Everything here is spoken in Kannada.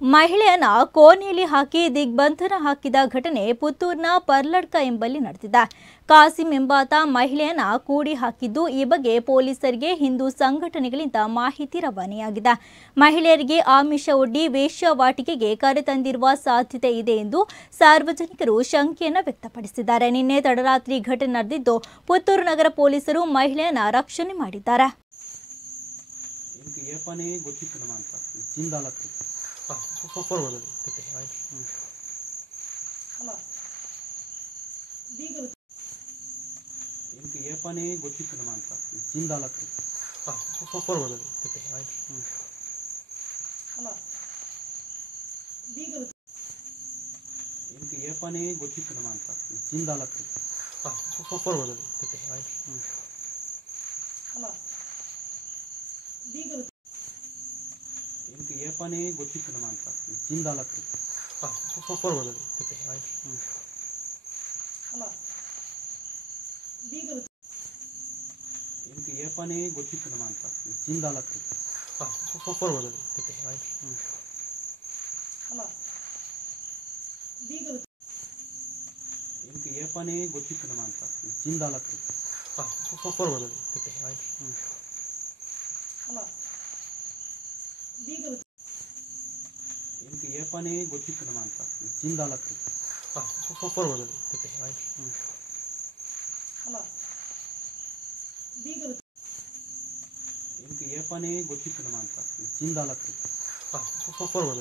ಮಹಿಳೆಯನ್ನ ಕೋಣೆಯಲ್ಲಿ ಹಾಕಿ ದಿಗ್ಬಂಧನ ಹಾಕಿದ ಘಟನೆ ಪುತ್ತೂರಿನ ಪರ್ಲಡ್ಕ ಎಂಬಲ್ಲಿ ನಡೆದಿದೆ. ಕಾಸಿಂ ಎಂಬಾತ ಮಹಿಳೆಯನ್ನ ಕೂಡಿ ಹಾಕಿದ್ದು, ಈ ಬಗ್ಗೆ ಪೊಲೀಸರಿಗೆ ಹಿಂದೂ ಸಂಘಟನೆಗಳಿಂದ ಮಾಹಿತಿ ರವಾನೆಯಾಗಿದೆ. ಮಹಿಳೆಯರಿಗೆ ಆಮಿಷ ಒಡ್ಡಿ ವೇಶ್ಯಾವಾಟಿಕೆಗೆ ಕರೆತಂದಿರುವ ಸಾಧ್ಯತೆ ಇದೆ ಎಂದು ಸಾರ್ವಜನಿಕರು ಶಂಕೆಯನ್ನು ವ್ಯಕ್ತಪಡಿಸಿದ್ದಾರೆ. ನಿನ್ನೆ ತಡರಾತ್ರಿ ಘಟನೆ ನಡೆದಿದ್ದು, ಪುತ್ತೂರು ನಗರ ಪೊಲೀಸರು ಮಹಿಳೆಯನ್ನ ರಕ್ಷಣೆ ಮಾಡಿದ್ದಾರೆ. ಏಪನೇ ಗೊತ್ತಿತ್ತು ನಮ್ಮ ಅಂತ ಜಿಂದಾಲಕ್ಕೆ ಬರ್ಬೋದು ಏಪನೇ ಗೊತ್ತಿತ್ತು ನಮ್ಮ ಅಂತ ಜಿಂದಾಲಕ್ಕೆ ಬರ್ಬೋದು ಏಪನೇ ಗೊತ್ತಿತ್ತು ನಮ್ಮ ಅಂತ ಜಿಂದಾಲಕ್ಕೆ ಬರ್ಬೋದು ಏಪನೇ ಗೊತ್ತಿತ್ತು ನಮ್ಮ ಅಂತ ಜಿಂದಾಲಕ್ಕೆ ಬರ್ಬೋದು ಏಪನೇ ಗೊತ್ತಿತ್ತು ನಮ್ಮ ಅಂತ ಜಿಂದಾಲಕ್ಕೆ ಬರ್ಬೋದು ಏಪನೇ ಗೊತ್ತಿತ್ತು ನಮ್ಮ ಅಂತ ಜಿಂದಾಲಕ್ಕೆ ಬರ್ಬೋದು ಏಪನೇ ಗೊತ್ತಿತ್ತು ನಮ್ಮ ಅಂತ ಜಿಂದಾಲಕ್ಕೆ ಬರ್ಬೋದು